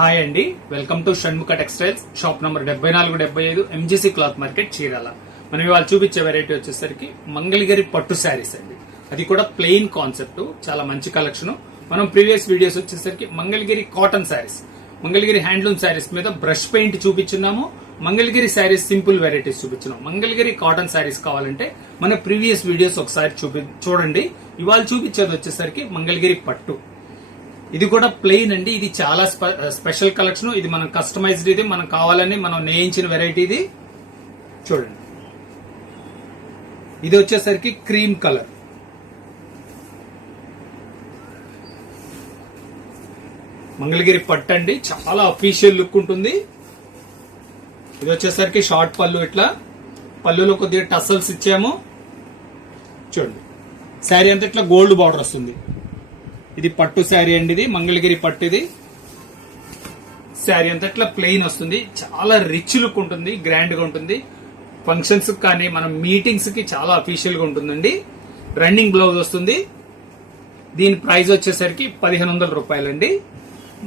Hi అండి, welcome to Shanmukha textiles. Shop number 7475 MGC cloth market Chirala. మనం ఇవాళ చూపించే వెరైటీ వచ్చేసరికి మంగళగిరి పట్టు శారీస్ అండి. అది కూడా ప్లెయిన్ కాన్సెప్ట్, చాలా మంచి కలెక్షన్. మనం ప్రీవియస్ వీడియోస్ వచ్చేసరికి Mangalagiri cotton saris, Mangalagiri handloom saris మీద బ్రష్ పెయింట్ చూపించున్నాము. మంగళగిరి శారీస్ సింపుల్ వెరైటీస్ చూపించున్నాం. మంగళగిరి కాటన్ శారీస్ కావాలంటే మన ప్రీవియస్ వీడియోస్ ఒకసారి చూడండి. ఇవాళ చూపించేది వచ్చేసరికి మంగళగిరి పట్టు. ఇది కూడా ప్లెయిన్ అండి. ఇది చాలా స్పెషల్ కలెక్షన్. ఇది మనం కస్టమైజ్డ్, ఇది మనం కావాలని మనం నేయించిన వెరైటీ. ఇది చూడండి, ఇది వచ్చేసరికి క్రీమ్ కలర్. మంగళగిరి పట్టు అండి, చాలా అఫీషియల్ లుక్ ఉంటుంది. ఇది వచ్చేసరికి షార్ట్ పళ్ళు, ఇట్లా పళ్ళులో కొద్దిగా టసల్స్ ఇచ్చాము. చూడండి, శారీ అంతా ఇట్లా గోల్డ్ బార్డర్ వస్తుంది. ఇది పట్టు శారీ అండి, ఇది మంగళగిరి పట్టు. ఇది శారీ అంతా ఇట్లా ప్లెయిన్ వస్తుంది, చాలా రిచ్ లుక్ ఉంటుంది, గ్రాండ్ గా ఉంటుంది. ఫంక్షన్స్ కానీ మనం మీటింగ్స్ కి చాలా అఫీషియల్ గా ఉంటుందండి. రన్నింగ్ బ్లౌజ్ వస్తుంది. దీని ప్రైస్ వచ్చేసరికి 1500 రూపాయలండి.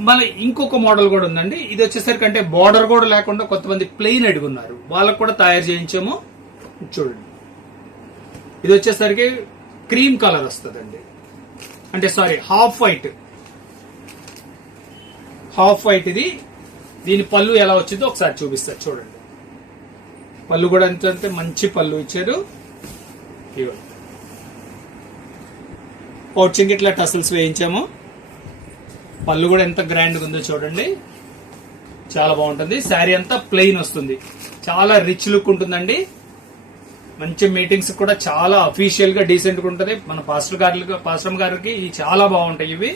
మళ్ళీ ఇంకొక మోడల్ కూడా ఉందండి. ఇది వచ్చేసరికి అంటే బార్డర్ కూడా లేకుండా కొంతమంది ప్లెయిన్ అడుగున్నారు, వాళ్ళకు కూడా తయారు చేయించాము. చూడండి, ఇది వచ్చేసరికి క్రీమ్ కలర్ వస్తుందండి, అంటే సారీ హాఫ్ వైట్. ఇది దీని పళ్ళు ఎలా వచ్చిందో ఒకసారి చూపిస్తారు. చూడండి, పళ్ళు కూడా ఎంత మంచి పళ్ళు ఇచ్చారు. పౌచింగ్ ఇట్లా టసల్స్ వేయించాము. పళ్ళు కూడా ఎంత గ్రాండ్ గా ఉందో చూడండి, చాలా బాగుంటుంది. శారీ అంతా ప్లెయిన్ వస్తుంది, చాలా రిచ్ లుక్ ఉంటుందండి. మంచి మీటింగ్స్ కూడా చాలా అఫీషియల్ గా డీసెంట్ గా ఉంటుంది. మన పాస్టర్ గారికి ఇది చాలా బాగుంటాయి. ఇవి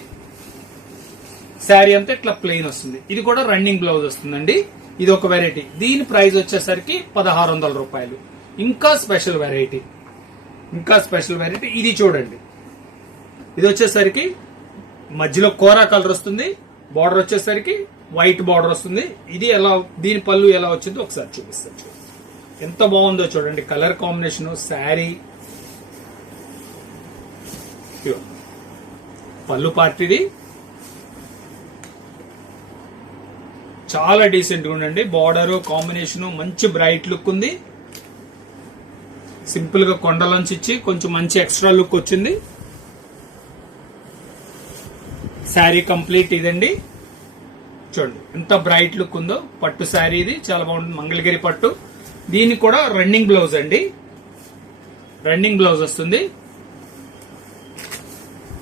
శారీ అంతా ఇట్లా ప్లెయిన్ వస్తుంది. ఇది కూడా రన్నింగ్ బ్లౌజ్ వస్తుందండి. ఇది ఒక వెరైటీ. దీని ప్రైస్ వచ్చేసరికి 1600 రూపాయలు. ఇంకా స్పెషల్ వెరైటీ, ఇది చూడండి. ఇది వచ్చేసరికి మధ్యలో కోరా కలర్ వస్తుంది, బార్డర్ వచ్చేసరికి వైట్ బార్డర్ వస్తుంది. ఇది ఎలా, దీని పళ్ళు ఎలా వచ్చిందో ఒకసారి చూపిస్తాను. ఎంత బాగుందో చూడండి, కలర్ కాంబినేషన్. శారీ పళ్ళు పార్టీది చాలా డీసెంట్ గా ఉండండి. బార్డర్ కాంబినేషన్ మంచి బ్రైట్ లుక్ ఉంది. సింపుల్ గా కొండలంచి ఇచ్చి కొంచెం మంచి ఎక్స్ట్రా లుక్ వచ్చింది. శారీ కంప్లీట్ ఇదండి. చూడండి ఎంత బ్రైట్ లుక్ ఉందో. పట్టు శారీ ఇది, చాలా బాగుంటుంది. మంగళగిరి పట్టు. దీనికి కూడా రన్నింగ్ బ్లౌజ్ అండి, రన్నింగ్ బ్లౌజ్ వస్తుంది.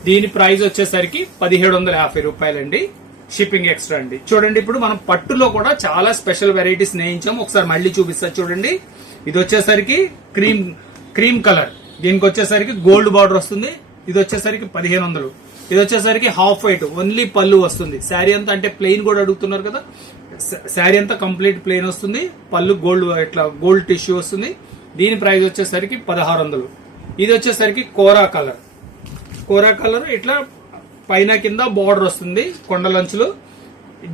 దీని ప్రైస్ వచ్చేసరికి 1750 రూపాయలండి. షిప్పింగ్ ఎక్స్ట్రా అండి. చూడండి, ఇప్పుడు మనం పట్టులో కూడా చాలా స్పెషల్ వెరైటీస్ నేయించాము. ఒకసారి మళ్ళీ చూపిస్తా చూడండి. ఇది వచ్చేసరికి క్రీమ్ కలర్. దీనికి వచ్చేసరికి గోల్డ్ బార్డర్ వస్తుంది. ఇది వచ్చేసరికి 1500. ఇది వచ్చేసరికి హాఫ్ వైట్, ఓన్లీ పళ్ళు వస్తుంది. శారీ అంతా అంటే ప్లెయిన్ కూడా అడుగుతున్నారు కదా, శారీ అంతా కంప్లీట్ ప్లెయిన్ వస్తుంది. పళ్ళు గోల్డ్, ఇట్లా గోల్డ్ టిష్యూ వస్తుంది. దీని ప్రైస్ వచ్చేసరికి 1600. ఇది వచ్చేసరికి కోరా కలర్ ఇట్లా పైన కింద బార్డర్ వస్తుంది కొండలంచులు.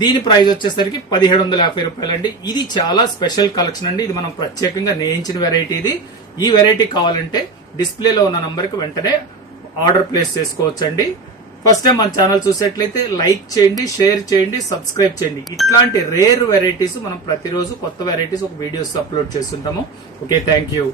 దీని ప్రైస్ వచ్చేసరికి 1750 రూపాయలండి. ఇది చాలా స్పెషల్ కలెక్షన్ అండి. ఇది మనం ప్రత్యేకంగా నేయించిన వెరైటీ. ఇది ఈ వెరైటీ కావాలంటే డిస్ప్లేలో ఉన్న నంబర్ కి వెంటనే ఆర్డర్ ప్లేస్ చేసుకోవచ్చండి. ఫస్ట్ టైం మన ఛానల్ చూసేట్లయితే లైక్ చేయండి, షేర్ చేయండి, సబ్స్క్రైబ్ చేయండి. ఇట్లాంటి రేర్ వెరైటీస్ మనం ప్రతిరోజు కొత్త వెరైటీస్ ఒక వీడియోస్ అప్లోడ్ చేస్తుంటాము. Okay, thank you.